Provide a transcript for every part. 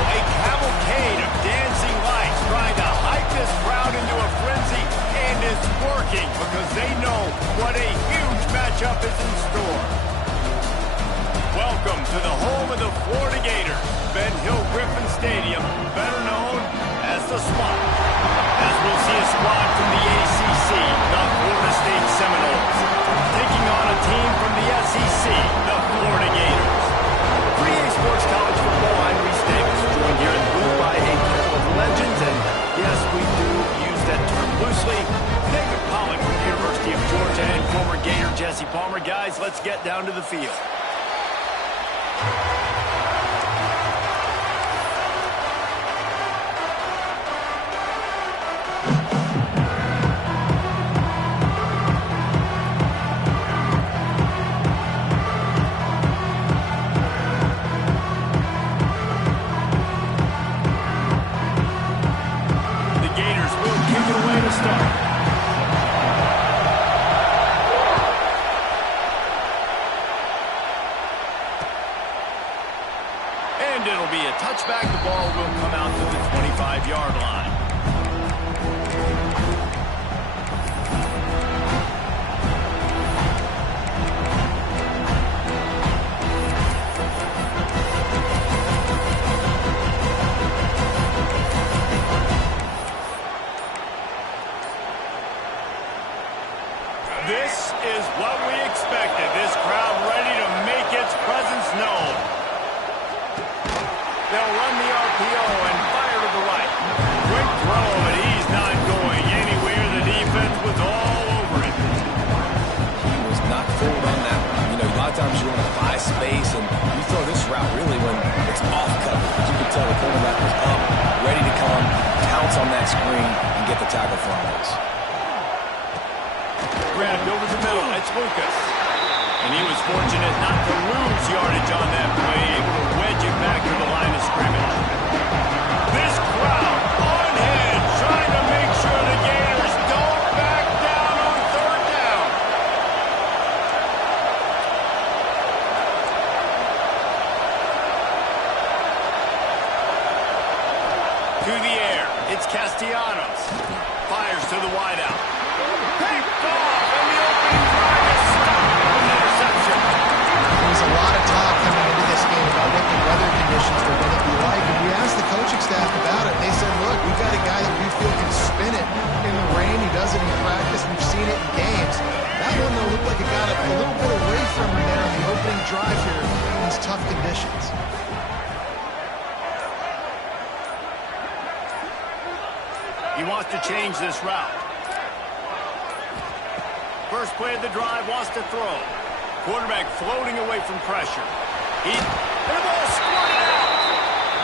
a cavalcade of dancing lights trying to hype this crowd into a frenzy, and it's working because they know what a huge matchup is in store. Welcome to the home of the Florida Gators, Ben Hill Griffin Stadium, better known as the Swamp. As we'll see a squad from the ACC, the Florida State Seminoles, taking on a team from the SEC, the Florida Gators. 3A Sports College Football, I'm Reese Davis, joined here in the booth by a couple of legends, and yes, we do use that term loosely. David Pollock from the University of Georgia and former Gator Jesse Palmer. Guys, let's get down to the field. Touchback, the ball will come out to the 25-yard line. This is what we expected. This crowd ready to make its presence known. They'll run the RPO and fire to the right. Quick throw, but he's not going anywhere. The defense was all over it. He was not fooled on that one. You know, a lot of times you want to buy space, and you throw this route really when it's off coverage. You can tell the cornerback was up, ready to come, pounce on that screen, and get the tackle from us. Grabbed over the middle. It's Lucas. And he was fortunate not to lose yardage on that play, able to wedge it back to the line of scrimmage. This crowd on hand, trying to make sure the Gators don't back down on third down. To the air, it's Castellanos. Fires to the wideout. Picked off, and the opening drive is stopped with an interception. There was a lot of talk coming into this game about what the weather conditions were going to be like, and we asked the coaching staff about it, and they said, look, we've got a guy that we feel can spin it in the rain. He does it in practice. We've seen it in games. That one, though, looked like it got a little bit away from him there on the opening drive here in these tough conditions. He wants to change this route. First play of the drive, wants to throw. Quarterback floating away from pressure. And the ball squirted out.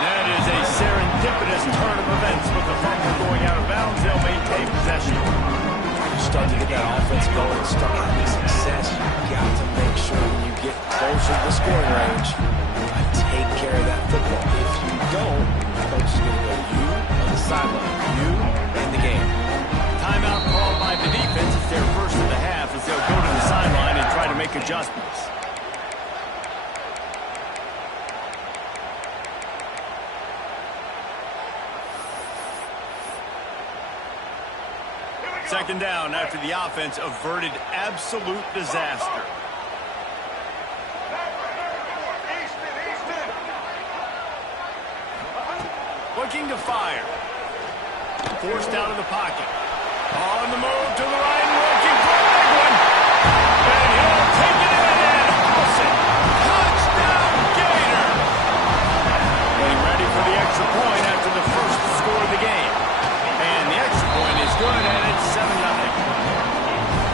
That is a serendipitous turn of events with the fumble going out of bounds. They'll maintain possession. You start to get that offense going and start having success. You got to make sure when you get closer to the scoring range, you take care of that football. If you don't, coach is going to go you on the sideline, you in the game. Timeout called by the defense. It's their first of the half as they'll go to the sideline and try to make adjustments. Second down after the offense averted absolute disaster. Looking to fire. Forced out of the pocket. On the move to the right, looking for a big one. And he'll take it in and house it. Touchdown, Gator. Getting ready for the extra point after the first score of the game. And the extra point is good, and it's 7-0.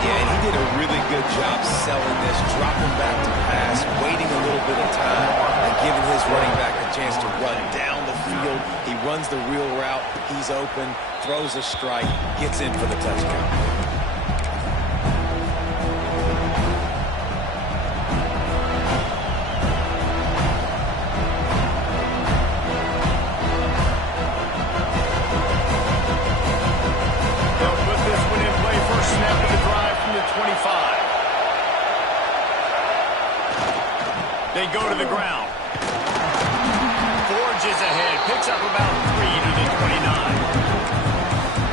Yeah, and he did a really good job selling this, dropping back to pass, waiting a little bit of time, and giving his running back a chance to run down the field. He runs the real route. He's open, throws a strike, gets in for the touchdown. Snap of the drive from the 25. They go to the ground. 4 Lunges ahead. Picks up about 3 to the 29.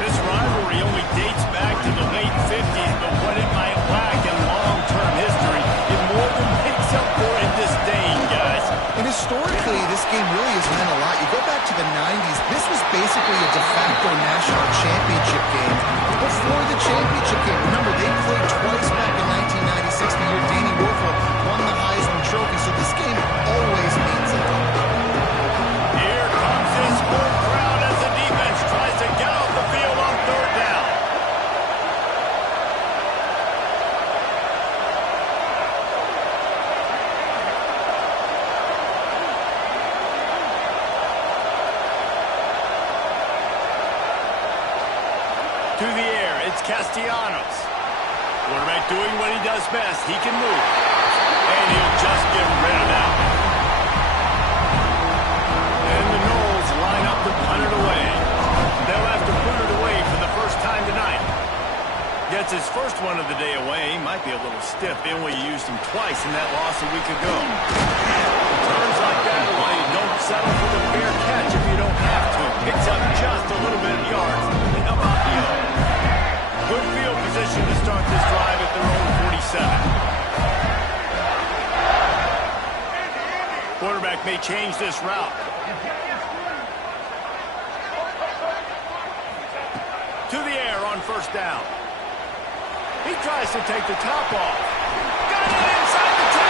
This rivalry only dates back to the late 50s, but what it might lack in long-term history, it more than makes up for in this day, guys. And historically, this game really has meant a lot. You go back to the 90s, this was basically a de facto national championship game before the championship game. Remember, they played twice back in 1996, the year Danny Werfel won the Heisman Trophy, so this game always means a lot. Here comes this home crowd as the defense tries to get off the field on third down. To the air, it's Castellanos. Quarterback doing what he does best. He can move. And he'll just get rid of that one. And the Knowles line up to punt it away. They'll have to put it away for the first time tonight. Gets his first one of the day away. He might be a little stiff. They only used him twice in that loss a week ago. Turns like that away. Don't settle for the fair catch if you don't have to. Picks up just a little bit of yards. And how about the other? Good field position to start this drive at their own 47. Quarterback may change this route. To the air on first down. He tries to take the top off. Got it inside the 10.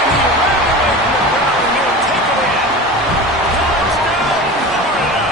And he ran away from the ground and he'll take it in. Touchdown, Florida!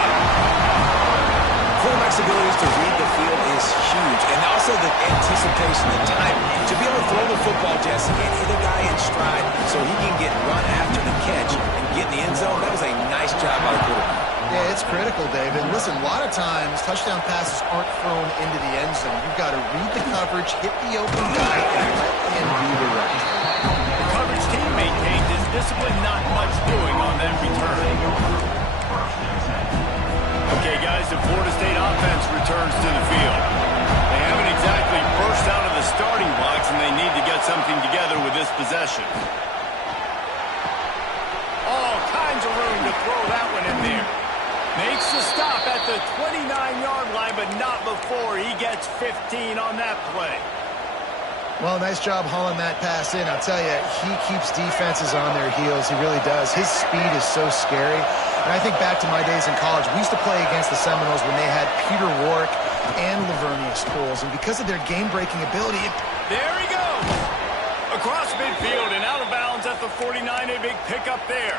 Quarterback's abilities to read the field is huge, and also the anticipation, the timing. To be able to throw the football, Jesse, and hit a guy in stride so he can get run after the catch and get in the end zone, that was a nice job by the quarterback. Yeah, it's critical, David. Listen, a lot of times, touchdown passes aren't thrown into the end zone. You've got to read the coverage, hit the open guy, and let him do the rest. The coverage team maintained his discipline, not much doing on that return. Okay, guys, the Florida State offense returns to the field. They haven't exactly burst out of the starting blocks, and they need to get something together with this possession. All kinds of room to throw that one in there. Makes the stop at the 29-yard line, but not before he gets 15 on that play. Well, nice job hauling that pass in. I'll tell you, he keeps defenses on their heels. He really does. His speed is so scary. And I think back to my days in college. We used to play against the Seminoles when they had Peter Warrick and Lavernius Pools. And because of their game-breaking ability... There he goes! Across midfield and out of bounds at the 49. A big pickup there.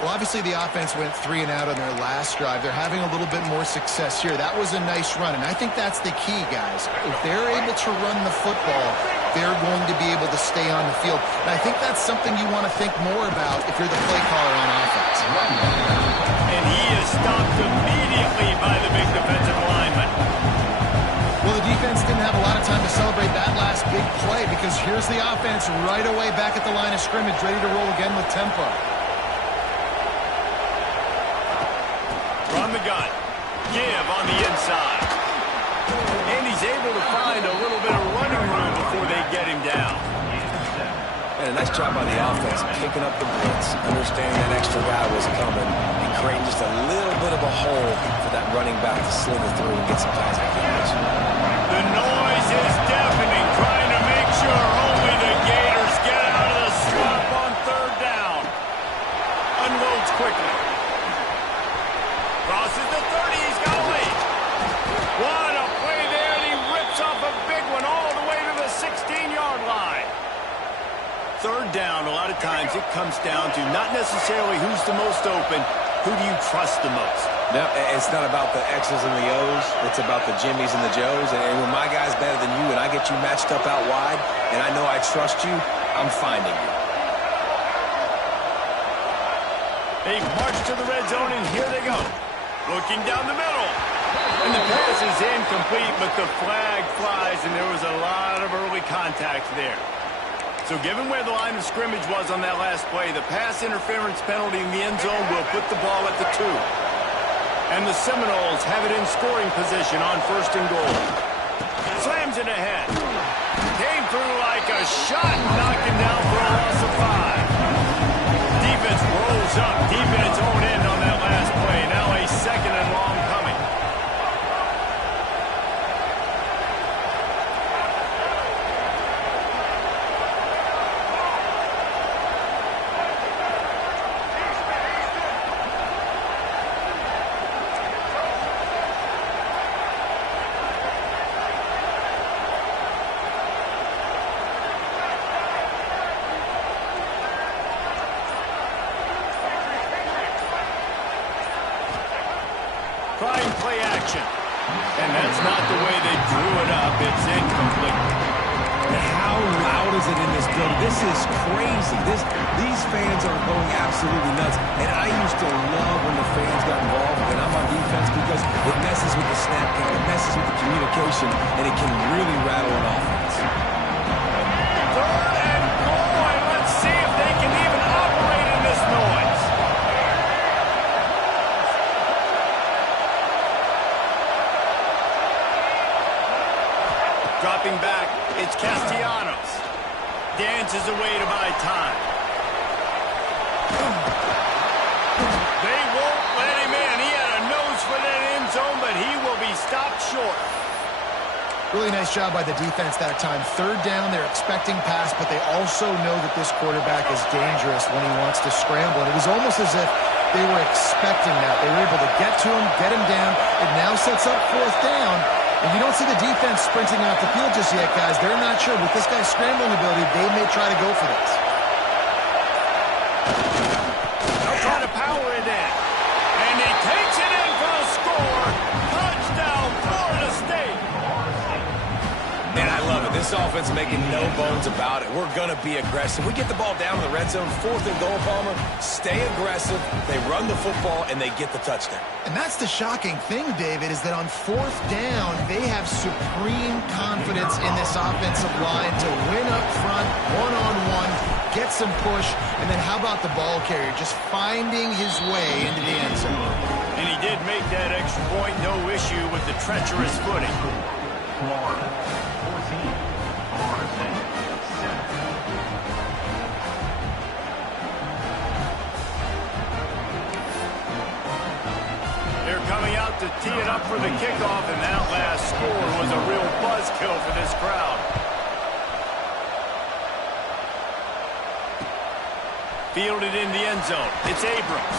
Well, obviously the offense went 3 and out on their last drive. They're having a little bit more success here. That was a nice run, and I think that's the key, guys. If they're able to run the football, they're going to be able to stay on the field. And I think that's something you want to think more about if you're the play caller on offense. And he is stopped immediately by the big defensive lineman. Well, the defense didn't have a lot of time to celebrate that last big play because here's the offense right away back at the line of scrimmage, ready to roll again with tempo. Run the gun. Give on the inside. And he's able to find a little bit of running room before they get him down. And a nice job by the offense, picking up the blitz, understanding that extra guy was coming, and creating just a little bit of a hole for that running back to slither through and get some positive yards. The noise is deafening, trying to make sure only the Gators get out of the swamp on third down. Unloads quickly. Crosses the 30, he's got a lead. What a play there, and he rips off a big one all the way to the 16-yard line. Third down, a lot of times it comes down to not necessarily who's the most open, who do you trust the most? No, it's not about the X's and the O's. It's about the Jimmies and the Joes. And when my guy's better than you and I get you matched up out wide, and I know I trust you, I'm finding you. They march to the red zone, and here they go. Looking down the middle. And the pass is incomplete, but the flag flies, and there was a lot of early contact there. So given where the line of scrimmage was on that last play, the pass interference penalty in the end zone will put the ball at the 2. And the Seminoles have it in scoring position on first and goal. Slams it ahead. Came through like a shot, knocking down for a loss of 5. Defense rolls up deep in its own end on that last play. Now a second and long coming. Trying play action. And that's not the way they drew it up. It's incomplete. How loud is it in this building? This is crazy. These fans are going absolutely nuts. And I used to love when the fans got involved when I'm on defense because it messes with the snap count, it messes with the communication, and it can really rattle an offense. Third and goal, and let's see if they can even operate in this noise. Dropping back, it's Castellanos. Dances away to buy time. They won't let him in. He had a nose for that end zone, but he will be stopped short. Really nice job by the defense that time. Third down, they're expecting pass, but they also know that this quarterback is dangerous when he wants to scramble. And it was almost as if they were expecting that. They were able to get to him, get him down. It now sets up fourth down. And you don't see the defense sprinting off the field just yet, guys. They're not sure. With this guy's scrambling ability, they may try to go for this. They'll try to power it in. And he takes it in for a score. Touchdown, Florida State. Man, I love it. This offense making no bones about it. We're going to be aggressive. We get the ball down in the red zone, fourth and goal, Palmer. Stay aggressive. They run the football, and they get the touchdown. And that's the shocking thing, David, is that on fourth down, they have supreme confidence in this offensive line to win up front, one-on-one, get some push, and then how about the ball carrier just finding his way into the end zone? And he did make that extra point, no issue with the treacherous footing. They're coming out to tee it up for the kickoff, and that last score was a real buzzkill for this crowd. Fielded in the end zone. It's Abrams.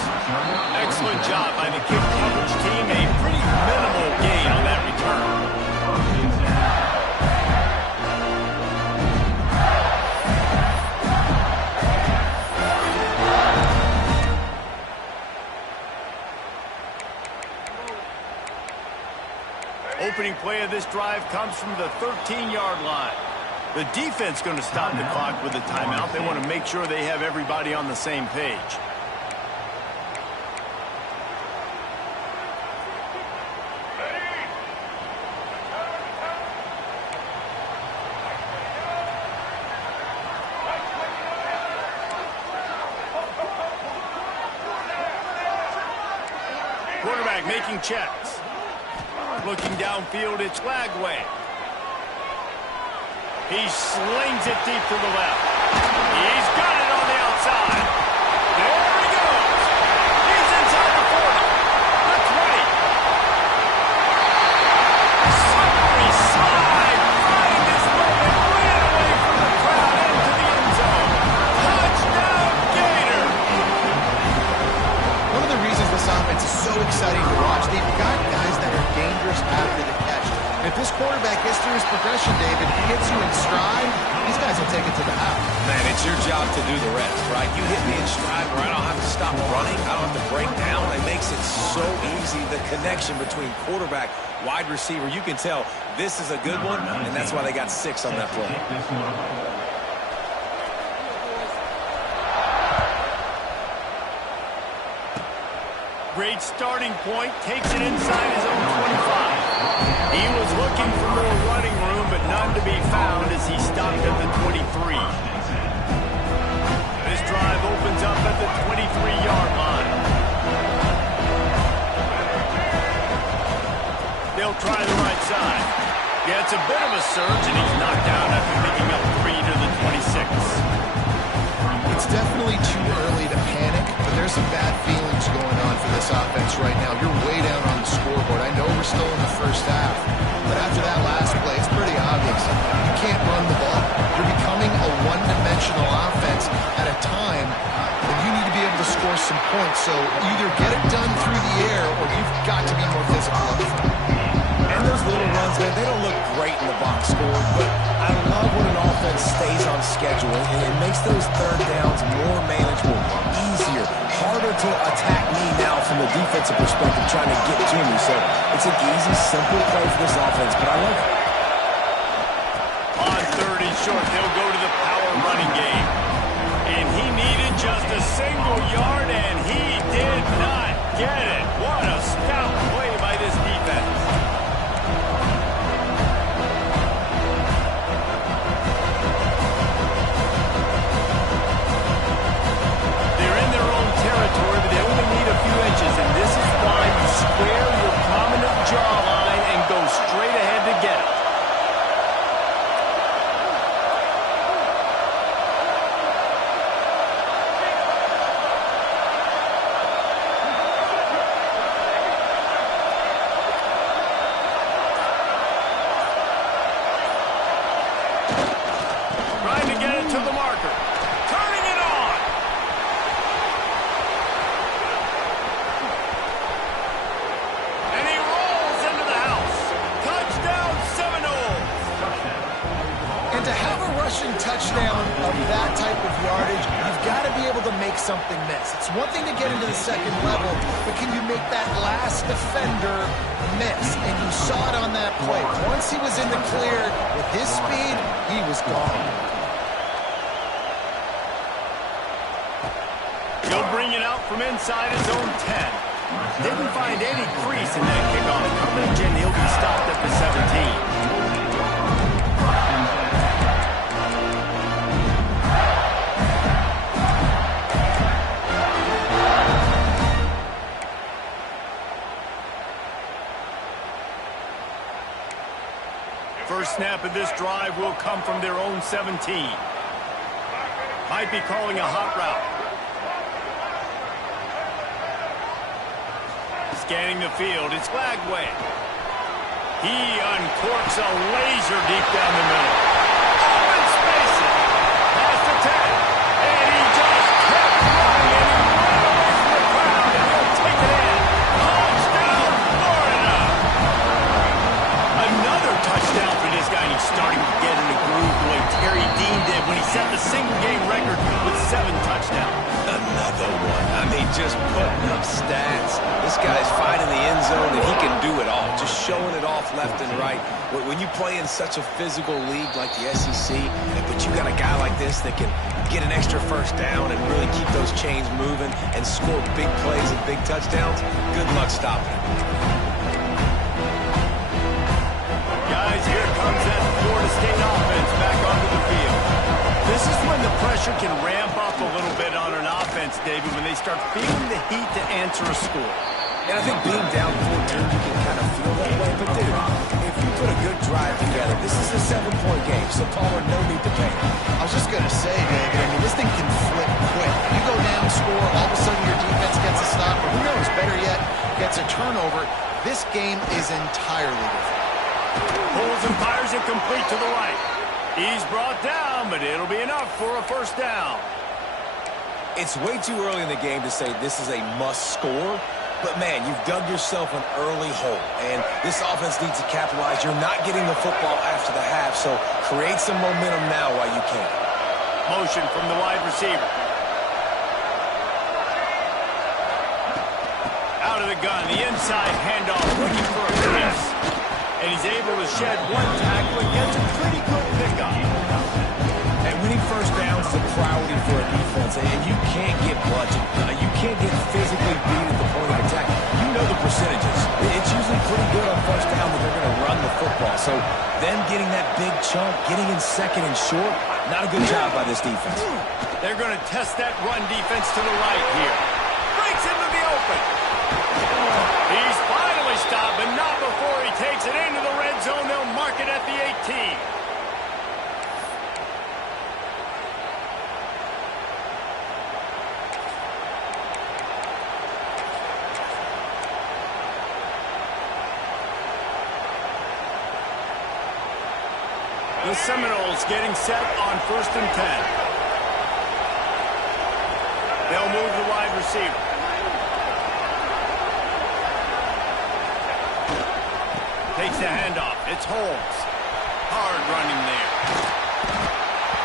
Excellent job by the kick coverage team. A pretty minimal gain on that return. Opening play of this drive comes from the 13-yard line. The defense going to stop the clock with a timeout. They want to make sure they have everybody on the same page. Quarterback making checks. Looking downfield, it's Lagway. He slings it deep to the left. He's got it on the outside. There he goes. He's inside the 40. The 20. Slippery slide. Find his way and ran away from the crowd into the end zone. Touchdown, Gator. One of the reasons this offense is so exciting to watch, they've got guys that are dangerous after the catch. If this quarterback gets through his progression, David, he hits you in stride, these guys will take it to the house. Man, it's your job to do the rest, right? You hit me in stride where I don't have to stop running. I don't have to break down. It makes it so easy. The connection between quarterback, wide receiver, you can tell this is a good one, and that's why they got 6 on that play. Great starting point. Takes it inside his own 25. He was looking for more running room, but none to be found as he stopped at the 23. This drive opens up at the 23-yard line. They'll try the right side. Yeah, it's a bit of a surge, and he's knocked down after picking up 3 to the 26. It's definitely too early to panic, but there's some bad score some points. So either get it done through the air or you've got to be more physical up front. And those little runs, man, they don't look great in the box score, but I love when an offense stays on schedule, and it makes those third downs more manageable, easier, harder to attack me now from the defensive perspective trying to get to me. So it's an easy, simple play for this offense, but I love it. On 3rd and short, they'll go to the power running game. And he needed just a single yard, and he did not get it. What a stout play by this defense. They're in their own territory, but they only need a few inches, and this is why you square your prominent jawline and go straight ahead to get it. To the marker, turning it on. And he rolls into the house. Touchdown, Seminoles. And to have a rushing touchdown of that type of yardage, you've got to be able to make something miss. It's one thing to get into the second level, but can you make that last defender miss? And you saw it on that play. Once he was in the clear with his speed, he was gone. He'll bring it out from inside his own 10. Didn't find any crease in that kickoff coverage, and he'll be stopped at the 17. First snap of this drive will come from their own 17. Might be calling a hot route. Scanning the field, it's Lagway. He uncorks a laser deep down the middle. Open spaces. Past the 10. And he just kept running and he ran away from the crowd and he'll take it in. Touchdown, Florida. Another touchdown for this guy. And he's starting to get in the groove the way Terry Dean did when he set the single-game record with 7 touchdowns. Another one. I mean, just putting up stats. This guy's finding the end zone, and he can do it all. Just showing it off left and right. When you play in such a physical league like the SEC, but you got a guy like this that can get an extra first down and really keep those chains moving and score big plays and big touchdowns, good luck stopping him. Guys, here comes that Florida State offense back onto the field. This is when the pressure can ramp up a little bit on an offense, David, when they start feeling the heat to answer a score. And I think being down 14, you can kind of feel that way. But, dude, if you put a good drive together, this is a 7-point game, so Palmer, no need to panic. I was just going to say, David, I mean, this thing can flip quick. You go down, score, all of a sudden your defense gets a stop, or who knows, better yet, gets a turnover. This game is entirely different. Pulls and fires it complete to the right. He's brought down, but it'll be enough for a first down. It's way too early in the game to say this is a must score, but man, you've dug yourself an early hole, and this offense needs to capitalize. You're not getting the football after the half, so create some momentum now while you can. Motion from the wide receiver. Out of the gun, the inside handoff, looking for a crease. And he's able to shed one tackle and gets a pretty good pickup. And winning first downs is a priority for a defense, and you can't get bludgeoned. You can't get physically beat at the point of attack. You know the percentages. It's usually pretty good on first down that they're going to run the football. So them getting that big chunk, getting in second and short, not a good job by this defense. They're going to test that run defense to the right here. Breaks into the open. He's finally stopped, but not before he takes it into the red zone. They'll mark it at the 18. The Seminoles getting set on 1st and 10. They'll move the wide receiver. Takes the handoff. It's Holmes. Hard running there.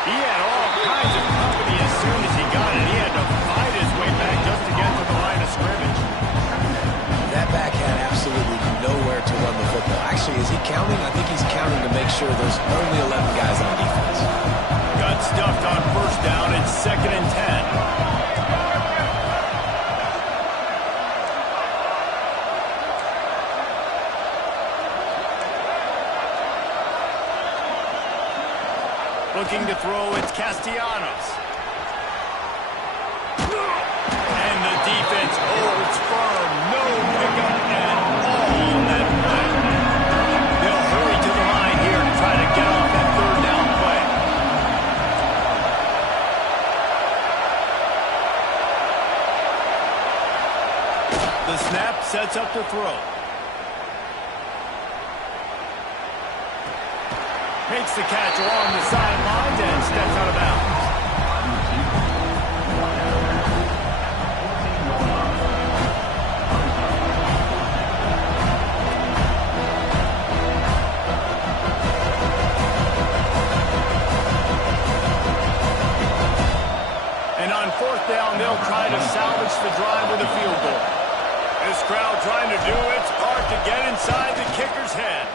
He had all kinds of company as soon as he got it. He had to fight his way back just to get to the line of scrimmage. That back had absolutely nowhere to run the football. Actually, is he counting? I think he's counting to make sure there's only 11 guys on defense. Got stuffed on first down. It's 2nd and 10. Looking to throw, it's Castellanos. And the defense holds firm. No pickup at all on that play. They'll hurry to the line here to try to get off that 3rd down play. The snap sets up the throw. Makes the catch along the sidelines and steps out of bounds. And on 4th down, they'll try to salvage the drive with a field goal. This crowd trying to do its part to get inside the kicker's head.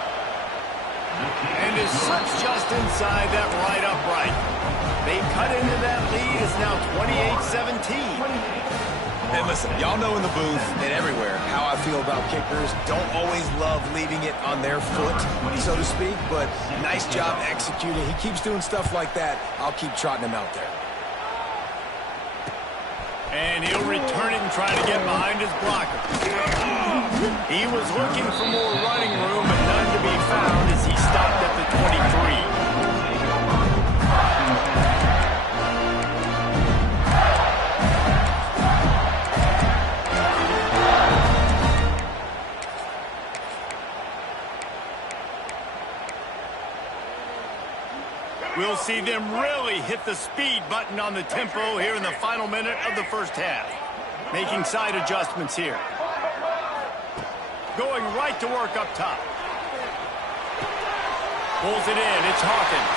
And is slips just inside that right upright. They cut into that lead. It's now 28-17. And listen, y'all know in the booth and everywhere how I feel about kickers. Don't always love leaving it on their foot, so to speak, but nice job executing. He keeps doing stuff like that. I'll keep trotting him out there. And he'll return it and try to get behind his blocker. He was looking for more running room, but none to be found as he stopped at the 23. We'll see them really hit the speed button on the tempo here in the final minute of the first half. Making side adjustments here. Going right to work up top. Pulls it in. It's Hawkins.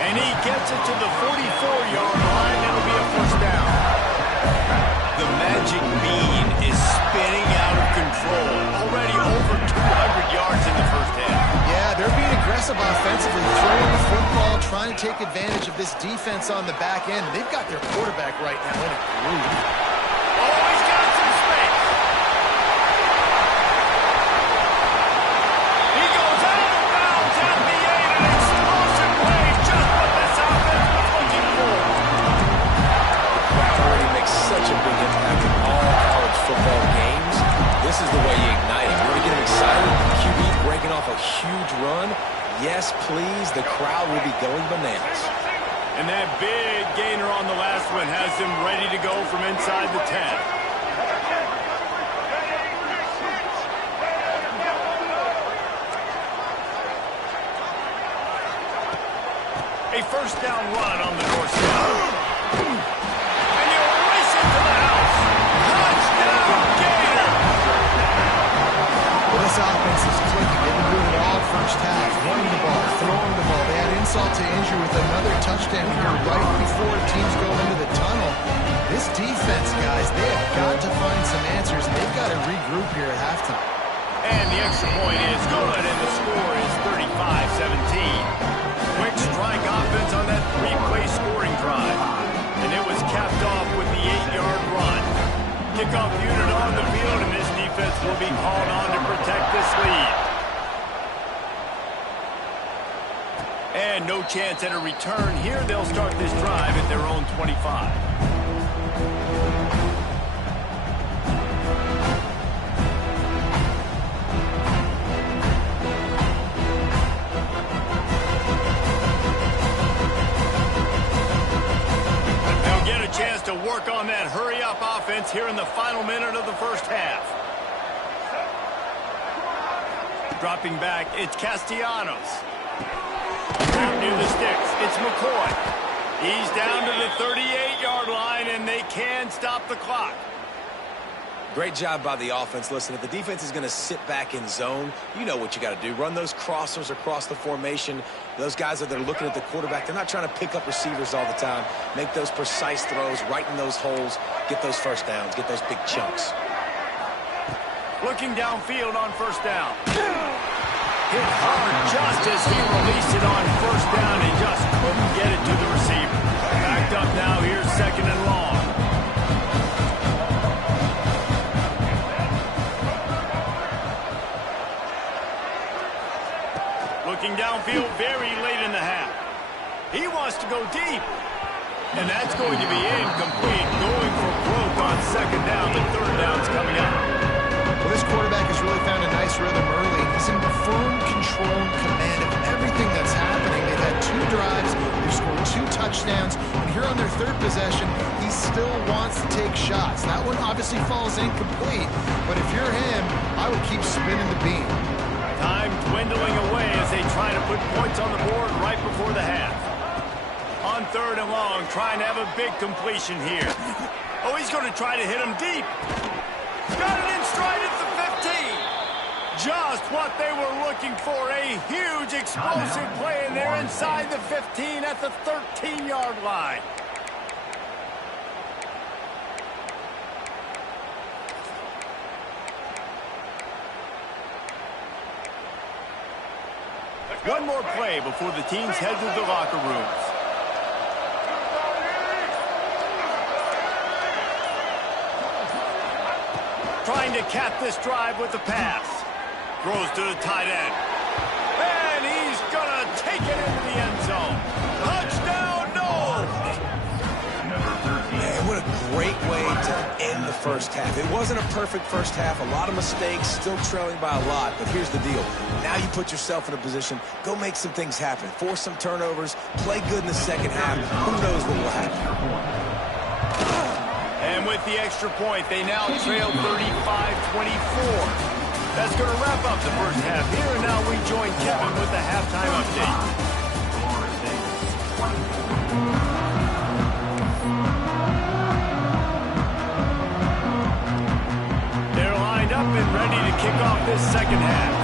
And he gets it to the 44-yard line. That'll be a first down. The magic bean is spinning out of control. Already over 200 yards in the first half. Yeah, they're being aggressive offensively, throwing the football, trying to take advantage of this defense on the back end. They've got their quarterback right now in a groove. Oh, he's got some space. He goes out of bounds at the 8. An explosive play, just what this offense was looking for. Crowd already makes such a big impact in all college football games. This is the way you ignite it. You want to get them excited? QB breaking off a huge run. Yes, please. The crowd will be going bananas. And that big gainer on the last one has them ready to go from inside the 10. A first down run on the doorstep. And you race into the house. Touchdown, Gator! Well, this offense is clicking. They've been doing it all first half. Running the ball, throwing the ball. They had insult to injury with another touchdown here right before teams go into the tunnel. This defense, guys, they have got to find some answers. They've got to regroup here at halftime. And the extra point is good, and the score is 35-17. Quick strike offense on that 3-play scoring drive. And it was capped off with the 8-yard run. Kickoff unit on the field, and this defense will be called on to protect this lead. And no chance at a return here. They'll start this drive at their own 25. They'll get a chance to work on that hurry-up offense here in the final minute of the first half. Dropping back, it's Castellanos. Near the sticks, it's McCoy. He's down to the 38-yard line, and they can stop the clock. Great job by the offense. Listen, if the defense is going to sit back in zone, you know what you got to do. Run those crossers across the formation. Those guys that are looking at the quarterback, they're not trying to pick up receivers all the time. Make those precise throws, right in those holes, get those first downs, get those big chunks. Looking downfield on first down. Hit hard just as he released it on first down and just couldn't get it to the receiver. Backed up now, here's second and long. Looking downfield very late in the half. He wants to go deep. And that's going to be incomplete. Going for broke on second down. The third down's coming up. Well, this quarterback has really found a nice rhythm early. He's in firm, controlled command of everything that's happening. They've had 2 drives. They've scored 2 touchdowns. And here on their third possession, he still wants to take shots. That one obviously falls incomplete. But if you're him, I would keep spinning the beam. Time dwindling away as they try to put points on the board right before the half. On third and long, trying to have a big completion here. Oh, he's going to try to hit him deep. Got it in stride at the 15. Just what they were looking for. A huge explosive play, and they're inside the 15 at the 13-yard line. One more play before the teams head to the locker rooms. Trying to cap this drive with the pass. Throws to the tight end. And he's going to take it into the end zone. Touchdown, no! Man, what a great way to end the first half. It wasn't a perfect first half. A lot of mistakes, still trailing by a lot. But here's the deal. Now you put yourself in a position, go make some things happen. Force some turnovers, play good in the second half. Who knows what will happen? And with the extra point, they now trail 35-24. That's going to wrap up the first half here. And now we join Kevin with the halftime update. They're lined up and ready to kick off this second half.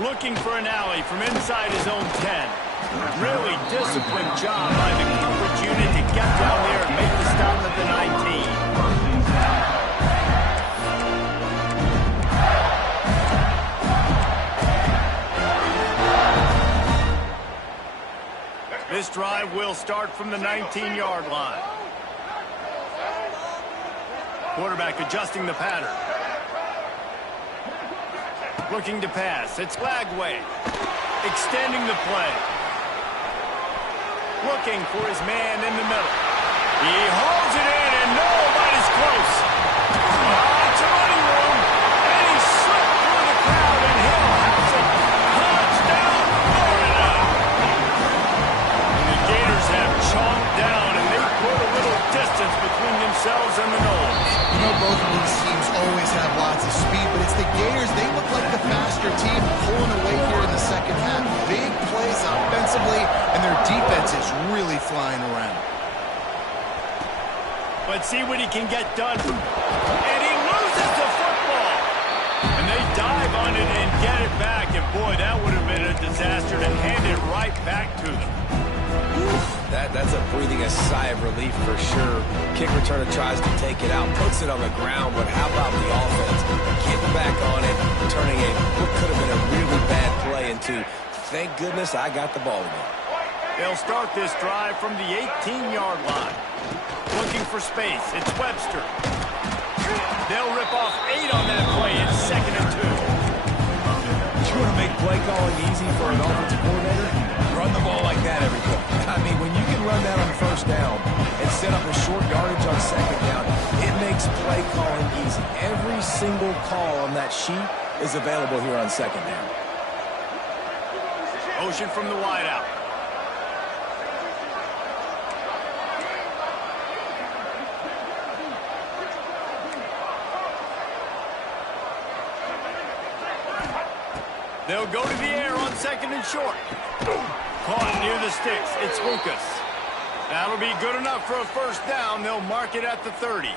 Looking for an alley from inside his own 10. Really disciplined job by the coverage unit to get down there and make the stop at the 19. This drive will start from the 19-yard line. Quarterback adjusting the pattern. Looking to pass. It's Lagway. Extending the play. Looking for his man in the middle. He hauls it in, and nobody's close. Lots of running room. And he slipped through the crowd, and he'll have some touchdown, Florida. And the Gators have chomped down, and they put a little distance between themselves and the Noles. You know, both of these teams always have lots of speed, but it's the Gators. They look like the faster team pulling away here in the second half. Big plays offensively, and their defense is really flying around. Let's see what he can get done. And he loses the football. And they dive on it and get it back. And boy, that would have been a disaster to hand it right back to them. That's a breathing a sigh of relief for sure. Kick returner tries to take it out, puts it on the ground, but how about the offense getting back on it, turning what could have been a really bad play into, thank goodness I got the ball again. They'll start this drive from the 18-yard line. Looking for space. It's Webster. They'll rip off 8 on that play. It's 2nd and 2. You want to make play calling easy for an offensive coordinator? Run the ball like that every play. I mean, when you can run that on first down and set up a short yardage on second down, it makes play calling easy. Every single call on that sheet is available here on second down. Motion from the wideout. They'll go to the air on 2nd and short. Caught near the sticks. It's Lucas. That'll be good enough for a first down. They'll mark it at the 30.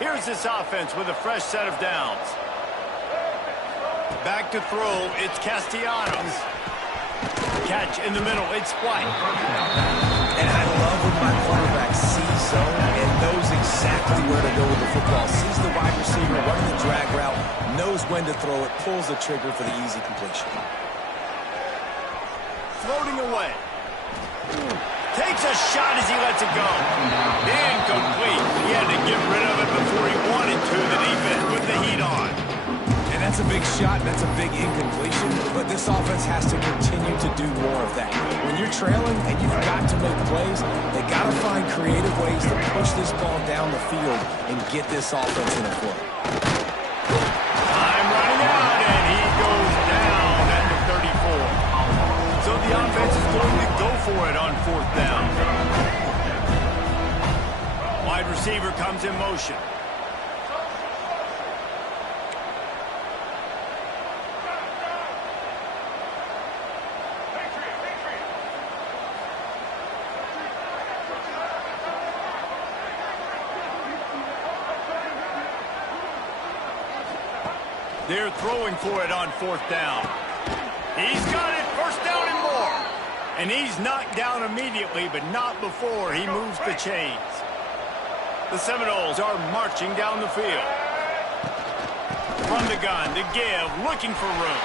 Here's this offense with a fresh set of downs. Back to throw. It's Castellanos. Catch in the middle. It's White. And I love when my quarterback sees zone and knows exactly where to go with the football. Sees the wide receiver running the drag route, knows when to throw it, pulls the trigger for the easy completion. Floating away. Takes a shot as he lets it go. Incomplete. He had to get rid of it before he wanted to. The defense with the heat on. And that's a big shot, and that's a big incompletion, but this offense has to continue to do more of that. When you're trailing and you've got to make plays, they got to find creative ways to push this ball down the field and get this offense in a flow. Time running out, and he goes down at the 34. So the offense is going to go for it on 4th down. Wide receiver comes in motion. They're throwing for it on 4th down. He's got it, 1st down and more. And he's knocked down immediately, but not before he moves the chains. The Seminoles are marching down the field. From the gun, the give, looking for room.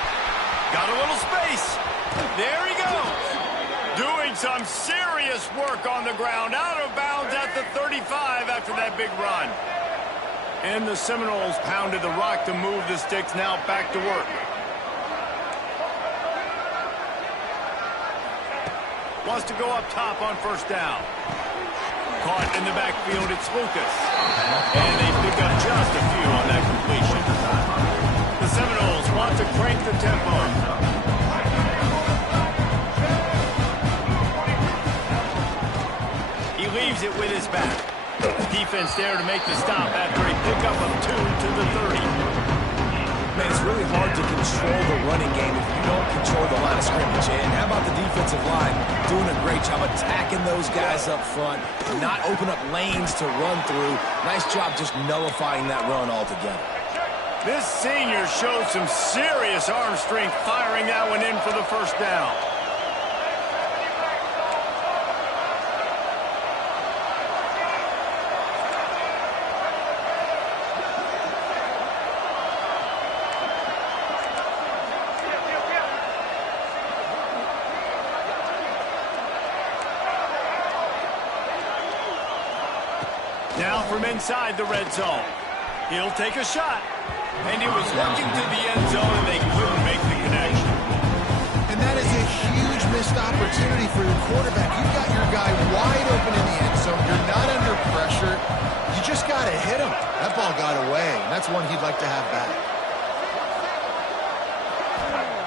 Got a little space. There he goes. Doing some serious work on the ground, out of bounds at the 35 after that big run. And the Seminoles pounded the rock to move the sticks, now back to work. Wants to go up top on 1st down. Caught in the backfield, it's Lucas. And they pick up just a few on that completion. The Seminoles want to crank the tempo. He leaves it with his back. Defense there to make the stop after a pickup of 2 to the 30. Man, it's really hard to control the running game if you don't control the line of scrimmage. And how about the defensive line doing a great job attacking those guys up front, not open up lanes to run through. Nice job just nullifying that run altogether. This senior showed some serious arm strength firing that one in for the 1st down. Now from inside the red zone. He'll take a shot. And he was looking to the end zone, and they couldn't make the connection. And that is a huge missed opportunity for your quarterback. You've got your guy wide open in the end zone. You're not under pressure. You just got to hit him. That ball got away, and that's one he'd like to have back.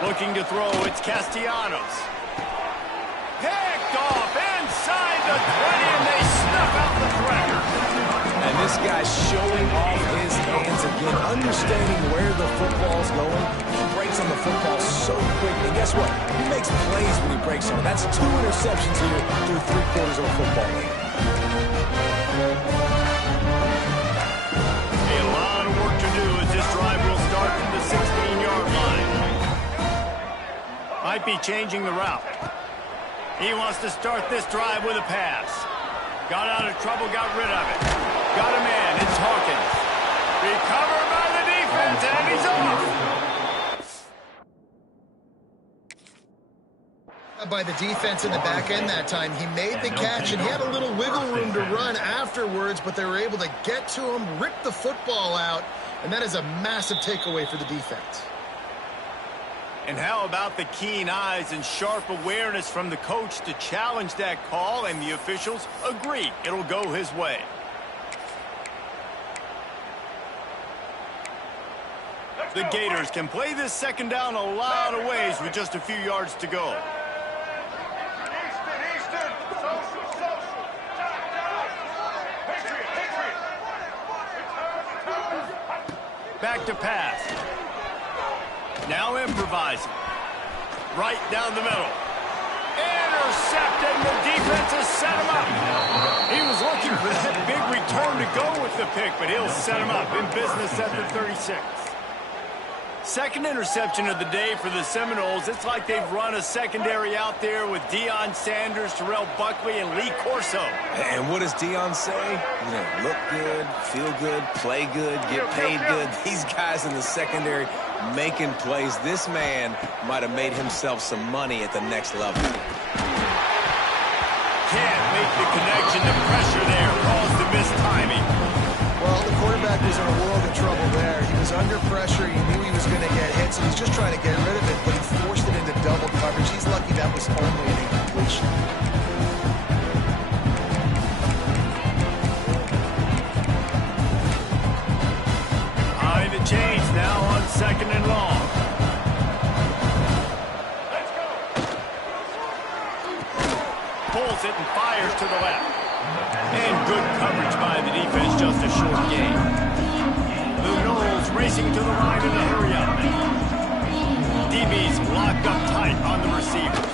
Looking to throw, it's Castellanos. Picked off inside the 20, and they snuff out the threat. And this guy's showing off his hands again, understanding where the football's going. He breaks on the football so quick, and guess what? He makes plays when he breaks on it. That's 2 interceptions here through 3/4 of a football game. A lot of work to do as this drive will start from the 16-yard line. Might be changing the route. He wants to start this drive with a pass. Got out of trouble, got rid of it. Got a man, it's Hawkins. Recovered by the defense, and he's off. By the defense in the back end that time, he made the catch, and he had a little wiggle room to run afterwards, but they were able to get to him, rip the football out, and that is a massive takeaway for the defense. And how about the keen eyes and sharp awareness from the coach to challenge that call, and the officials agree it'll go his way. The Gators can play this 2nd down a lot of ways with just a few yards to go. Back to pass. Now improvising. Right down the middle. Intercepted, and the defense has set him up. He was looking for that big return to go with the pick, but he'll set him up in business at the 36. Second interception of the day for the Seminoles. It's like they've run a secondary out there with Deion Sanders, Terrell Buckley, and Lee Corso. And what does Deion say? You know, look good, feel good, play good, get paid good. These guys in the secondary making plays. This man might have made himself some money at the next level. Can't make the connection. The pressure there caused the missed timing. Well, the quarterback was in a world of trouble there. He was under pressure. He knew he was going to get hit, so he's just trying to get rid of it, but he forced it into double coverage. He's lucky that was only an incompletion. Behind the chains now on second and long. Let's go. Pulls it and fires to the left. And good coverage by the defense, just a short gain. The Noles racing to the line in a hurry up. DB's locked up tight on the receivers.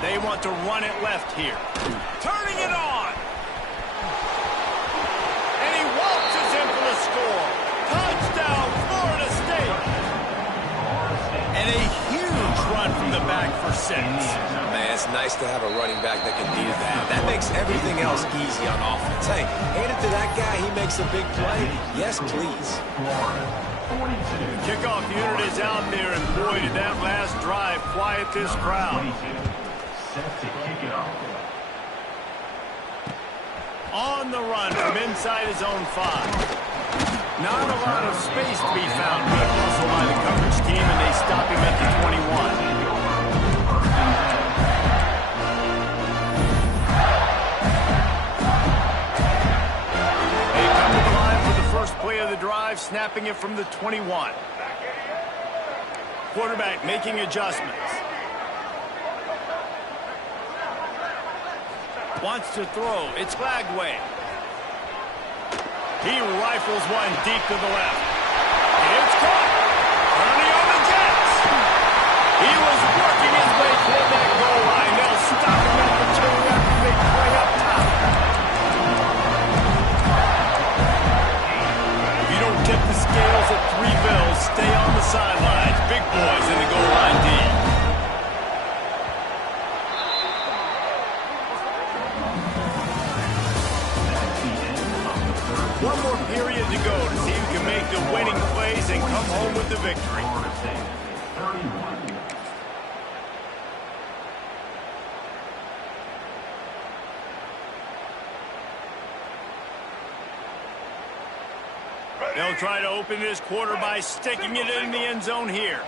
They want to run it left here. Turning it on. And he waltzes in for the score. Touchdown, Florida State. And a huge run from the back for 6. Man, it's nice to have a running back that can do that. That makes everything else easy on offense. Hey, hand it to that guy. He makes a big play. Yes, please. Kickoff unit is out there, and boy, did that last drive quiet this crowd. On the run from inside his own 5. Not a lot of space to be found. Good hustle by the coverage team, and they stop him at the 21. Play of the drive, snapping it from the 21. Quarterback making adjustments. Wants to throw. It's Lagway. He rifles one deep to the left. It's caught. Turning on the Jets. He was working his way toward that goal line. They'll stop him at the 2 after the big play up top. Tip the scales at 3 bills. Stay on the sidelines. Big boys in the goal line D. One more period to go to see who can make the winning plays and come home with the victory. They'll try to open this quarter by sticking it in the end zone here.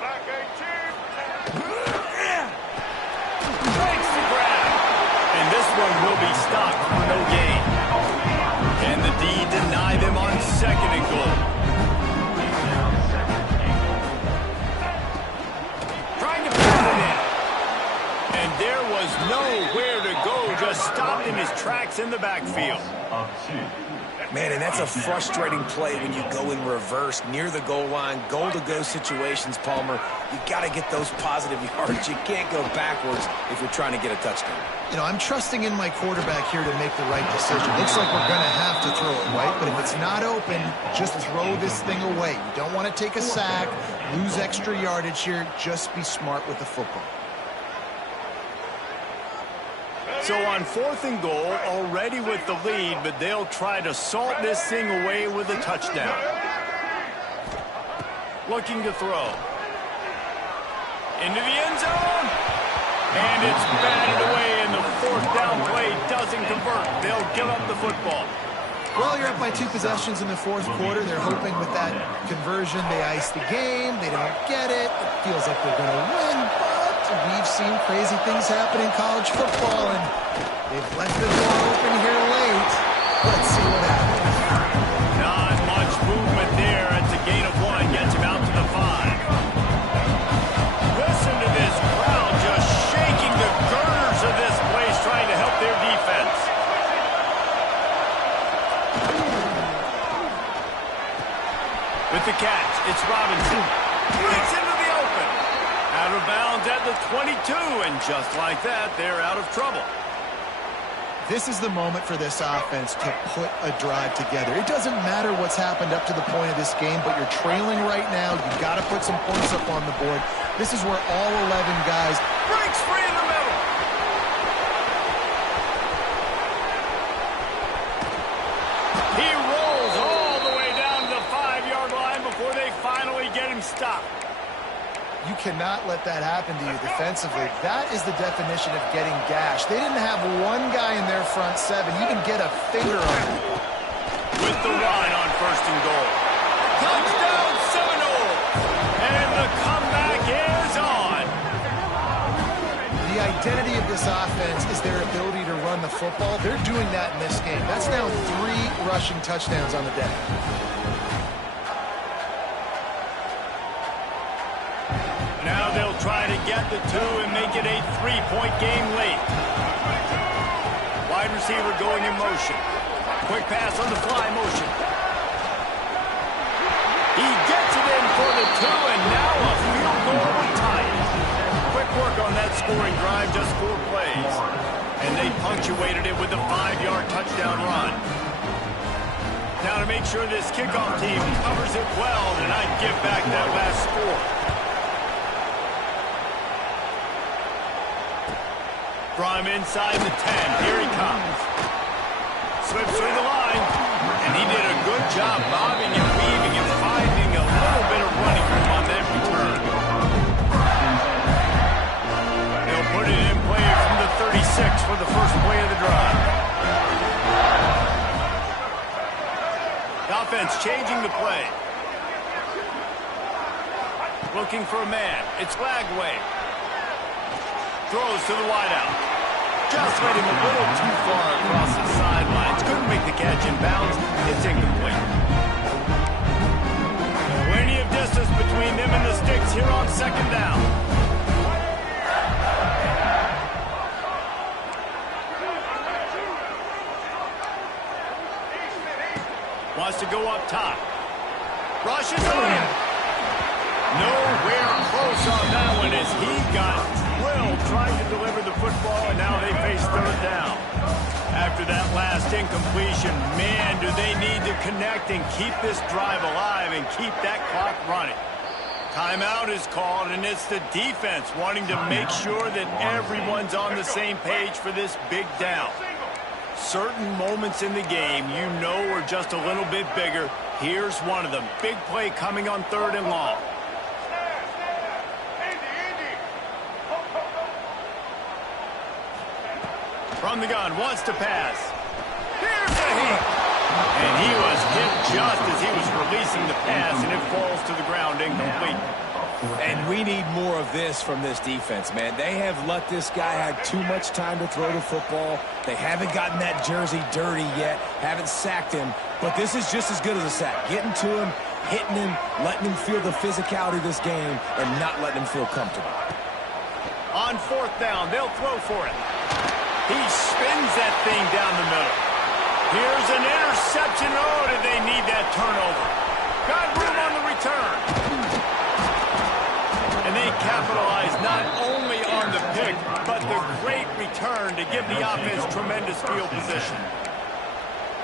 Breaks the grab. And this one will be stopped for no gain. And the D deny them on second and goal. Trying to put it in. And there was nowhere to go. Just stopped in his tracks in the backfield. Man, and that's a frustrating play when you go in reverse near the goal line, goal-to-go situations, Palmer. You got to get those positive yards. You can't go backwards if you're trying to get a touchdown. You know, I'm trusting in my quarterback here to make the right decision. Looks like we're going to have to throw it, right? But if it's not open, just throw this thing away. You don't want to take a sack, lose extra yardage here. Just be smart with the football. So on 4th and goal, already with the lead, but they'll try to salt this thing away with a touchdown. Looking to throw. Into the end zone. And it's batted away, and the 4th down play doesn't convert. They'll give up the football. Well, you're up by 2 possessions in the 4th quarter. They're hoping with that conversion they ice the game. They don't get it. It feels like they're going to win, but we've seen crazy things happen in college football, and they've left the door open here late. Let's see what happens. Not much movement there. It's a gain of 1. Gets him out to the 5. Listen to this crowd just shaking the girders of this place, trying to help their defense. With the catch, it's Robinson. Breaks into the open. Out of bounds at the 22, and just like that, they're out of trouble. This is the moment for this offense to put a drive together. It doesn't matter what's happened up to the point of this game, but you're trailing right now. You've got to put some points up on the board. This is where all 11 guys... Breaks free in the middle. He rolls all the way down to the 5-yard line before they finally get him stopped. You cannot let that happen to you defensively. That is the definition of getting gashed. They didn't have one guy in their front seven even get a finger on him. With the run on 1st and goal. Touchdown Seminoles! And the comeback is on. The identity of this offense is their ability to run the football. They're doing that in this game. That's now 3 rushing touchdowns on the day. Now they'll try to get the 2 and make it a 3-point game late. Wide receiver going in motion. Quick pass on the fly motion. He gets it in for the 2, and now a field goal would tie it. Quick work on that scoring drive, just 4 plays. And they punctuated it with a 5-yard touchdown run. Now to make sure this kickoff team covers it well and not give back that last score. From inside the 10, here he comes. Slips through the line, and he did a good job bobbing and weaving and finding a little bit of running room on that return. They'll put it in play from the 36 for the first play of the drive. The offense changing the play. Looking for a man. It's Lagway. Throws to the wideout. Just led him a little too far across the sidelines. Couldn't make the catch in bounds. It's incomplete. Plenty of distance between them and the sticks here on 2nd down. Wants to go up top. Rushes on. Nowhere close on that one as he got drilled trying to deliver the football, and now they face 3rd down. After that last incompletion, man, do they need to connect and keep this drive alive and keep that clock running. Timeout is called, and it's the defense wanting to make sure that everyone's on the same page for this big down. Certain moments in the game you know are just a little bit bigger. Here's one of them. Big play coming on 3rd and long. From the gun, wants to pass. Here's a hit. And he was hit just as he was releasing the pass, and it falls to the ground incomplete. And we need more of this from this defense, man. They have let this guy have too much time to throw the football. They haven't gotten that jersey dirty yet, haven't sacked him. But this is just as good as a sack. Getting to him, hitting him, letting him feel the physicality of this game, and not letting him feel comfortable. On 4th down, they'll throw for it. He spins that thing down the middle. Here's an interception. Oh, did they need that turnover? Got room on the return. And they capitalize not only on the pick, but the great return to give the offense tremendous field position.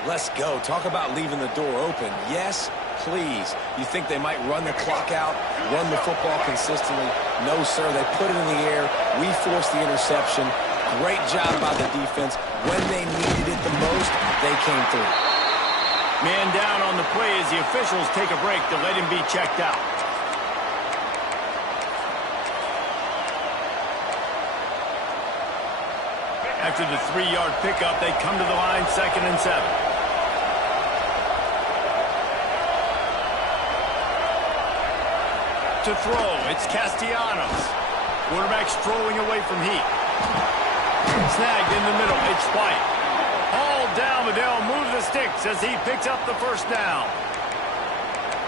Let's go. Talk about leaving the door open. Yes, please. You think they might run the clock out, run the football consistently? No, sir. They put it in the air. We forced the interception. Great job by the defense. When they needed it the most, they came through. Man down on the play as the officials take a break to let him be checked out. After the 3-yard pickup, they come to the line, 2nd and 7. To throw, it's Castellanos. Quarterback strolling away from heat. Snagged in the middle, it's White. Hauled down, but they'll move the sticks as he picks up the 1st down.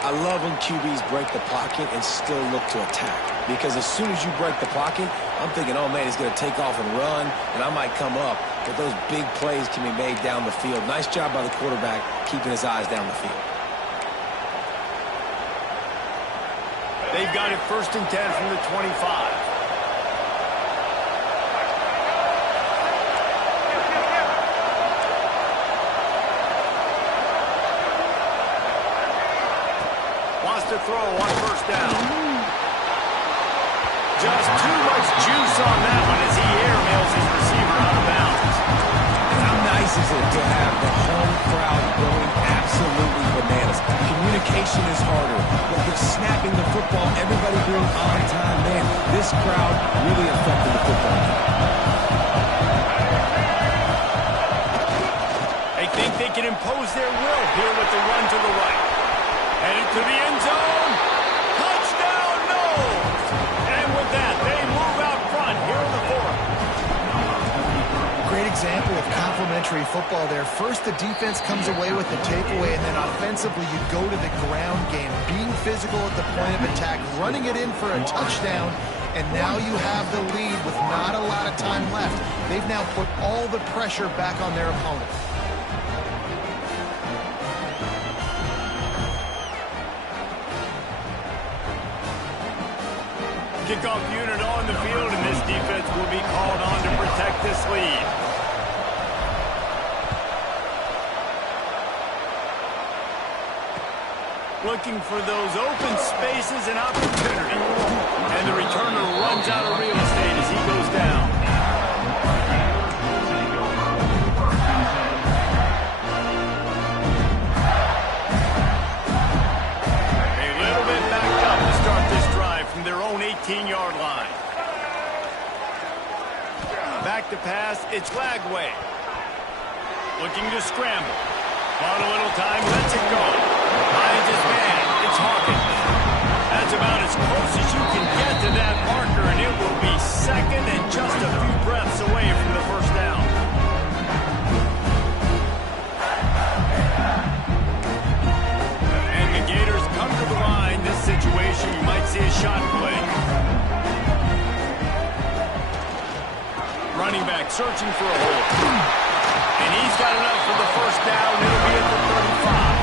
I love when QBs break the pocket and still look to attack. Because as soon as you break the pocket, I'm thinking, oh, man, he's going to take off and run, and I might come up. But those big plays can be made down the field. Nice job by the quarterback keeping his eyes down the field. They've got it 1st and 10 from the 25. Wants to throw on 1st down. Just too much juice on that one as he airmails his receiver out of bounds. How nice is it to have the home crowd going absolutely bananas? Communication is harder, but they're snapping the football, everybody being on time. Man, this crowd really affected the football. They think they can impose their will here with the run to the right. Headed to the end zone. Touchdown, no! And with that, they move out front here in the 4th. Great example of complementary football there. First, the defense comes away with the takeaway, and then offensively, you go to the ground game, being physical at the point of attack, running it in for a touchdown, and now you have the lead with not a lot of time left. They've now put all the pressure back on their opponent. Kickoff unit on the field, and this defense will be called on to protect this lead. Looking for those open spaces and opportunity. And the returner runs out of real estate as he goes down. A little bit backed up to start this drive from their own 18-yard line. Back to pass, it's Lagway. Looking to scramble. Bought a little time, lets it go. Finds his man, it's Hawkins. That's about as close as you can get to that marker, and it will be 2nd and just a few breaths away from the 1st down. And the Gators come to the line. This situation, you might see a shot play. Running back searching for a hole. And he's got enough for the 1st down. It'll be at the 35.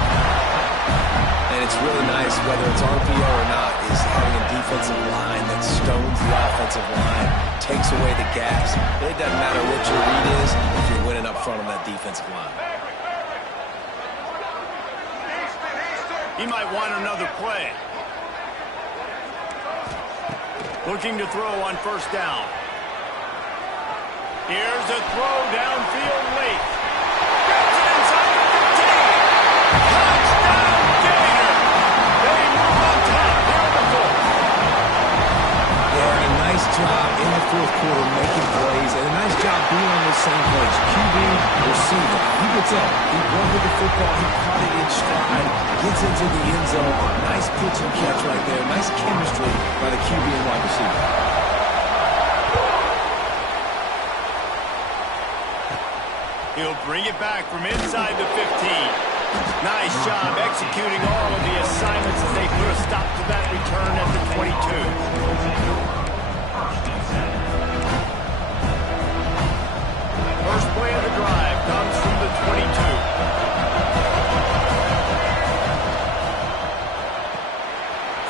And it's really nice, whether it's RPO or not, is having a defensive line that stones the offensive line, takes away the gaps. It doesn't matter what your read is if you're winning up front on that defensive line. He might want another play. Looking to throw on 1st down. Here's a throw downfield late. Gets it inside the 15. Touchdown, Gator. They move on top here in the 4th. Yeah, a nice job in the 4th quarter making plays, and a nice job being on the same page. QB, receiver. He gets up. He runs with the football. He caught it in stride. Gets into the end zone. Nice pitch and catch right there. Nice chemistry by the QB and wide receiver. He'll bring it back from inside the 15. Nice job executing all of the assignments as they put a stop to that return at the 22. First play of the drive comes from the 22.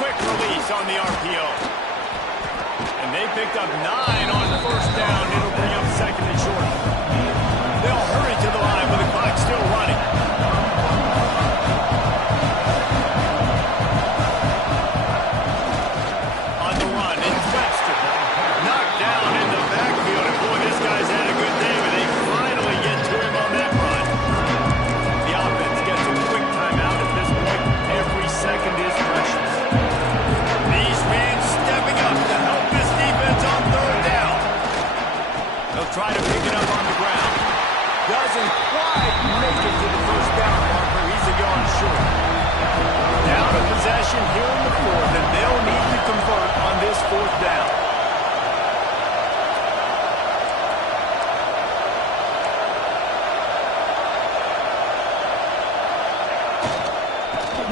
Quick release on the RPO. And they picked up 9 on 1st down. It'll bring up 2nd and short. They'll hurry to the line with the clock still running. On the run, it's Webster. Knocked down in the backfield. And boy, this guy's had a good day, but they finally get to him on that run. The offense gets a quick timeout at this point. Every second is precious. These men stepping up to help this defense on 3rd down. They'll try to pick it up on the ground. Doesn't quite make it to the 1st down marker. He's gone short. Down a possession here in the 4th, and they'll need to convert on this 4th down.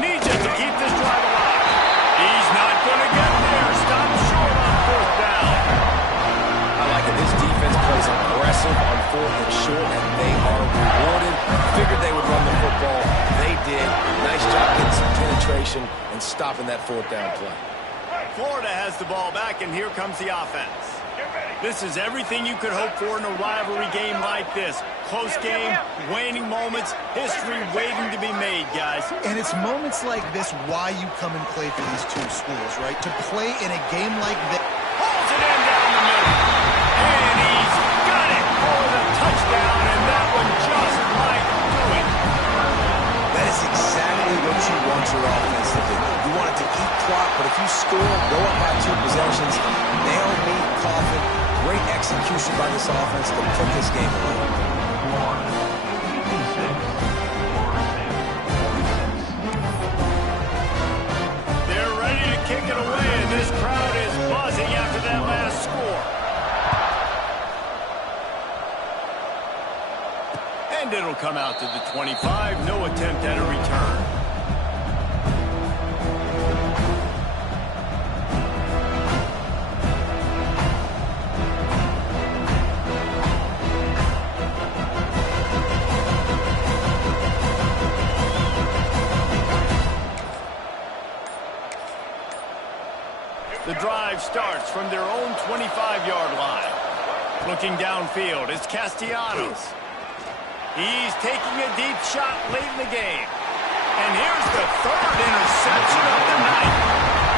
Needs it to keep this drive alive. He's not going to get there. Stop short on 4th down. I like it. This defense plays aggressive on 4th and short, and they are rewarded. Figured they would run the football. They did. Nice job getting some penetration and stopping that 4th down play. Florida has the ball back, and here comes the offense. This is everything you could hope for in a rivalry game like this. Close game, waning moments, history waiting to be made, guys. And it's moments like this why you come and play for these two schools, right? To play in a game like this. Holds it in down the middle. And he's got it for the touchdown, and that one just might do it. That is exactly what you want your offense to do. You want it to eat clock, but if you score, go up by 2 possessions, nail, meet, coffin. Great execution by this offense to put this game away. They're ready to kick it away, and this crowd is buzzing after that last score. And it'll come out to the 25. No attempt at a return. The drive starts from their own 25-yard line. Looking downfield is Castellanos. He's taking a deep shot late in the game. And here's the third interception of the night.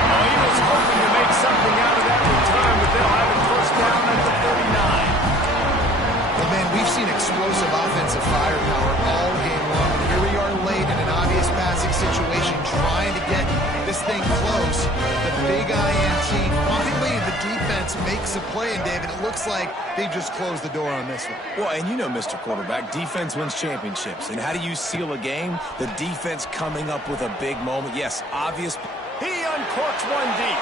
Well, he was hoping to make something out of that return, but they'll have it first down at the 39. Well, man, we've seen explosive offensive firepower all game long. And here we are late in an obvious passing situation trying to get this thing close. The big INT. Finally, the defense makes a play, and David, it looks like they've just closed the door on this one. Well, and you know, Mr. Quarterback, defense wins championships. And how do you seal a game? The defense coming up with a big moment. Yes, obvious. He uncorks one deep.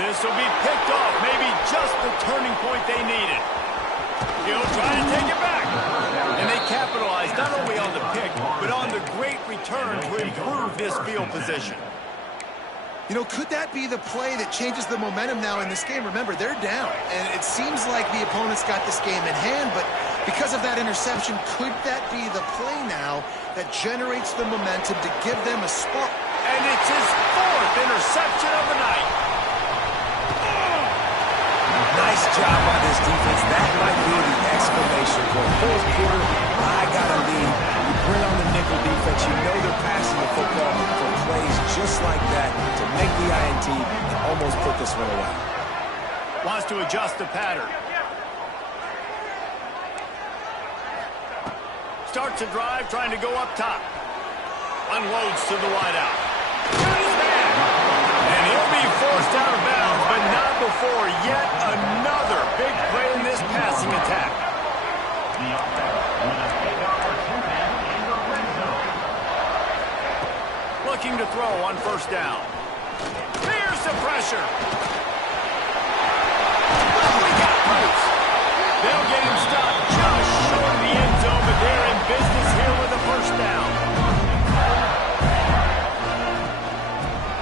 This will be picked off. Maybe just the turning point they needed. He'll try to take it back. And they capitalize not only on the pick, but on the great return to improve this field position. You know, could that be the play that changes the momentum now in this game? Remember, they're down, and it seems like the opponent's got this game in hand, but because of that interception, could that be the play now that generates the momentum to give them a spark? And it's his 4th interception of the night. Nice job by this defense. That might be the exclamation point. Fourth quarter, I got a lead. You bring on the nickel defense. You know they're passing the football for plays just like that to make the INT and almost put this one away. Wants to adjust the pattern. Starts a drive trying to go up top. Unloads to the wideout. Got his man. And he'll be forced out of bounds, but not before yet another big play in this passing attack. Looking to throw on first down. Here's the pressure. Oh, he got loose. They'll get him stopped just short of the end zone, but they're in business here with a first down.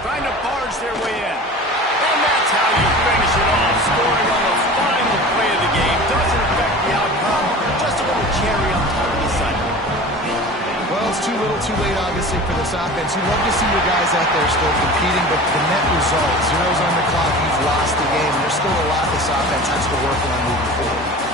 Trying to barge their way in. And that's how you finish it off. Scoring on the final play of the game doesn't affect the outcome. Just a little cherry on top of the Sunday. Well, it's too little, too late, obviously, for this offense. You love to see your guys out there still competing, but the net result, zeros on the clock, you've lost the game. There's still a lot this offense has to work on moving forward.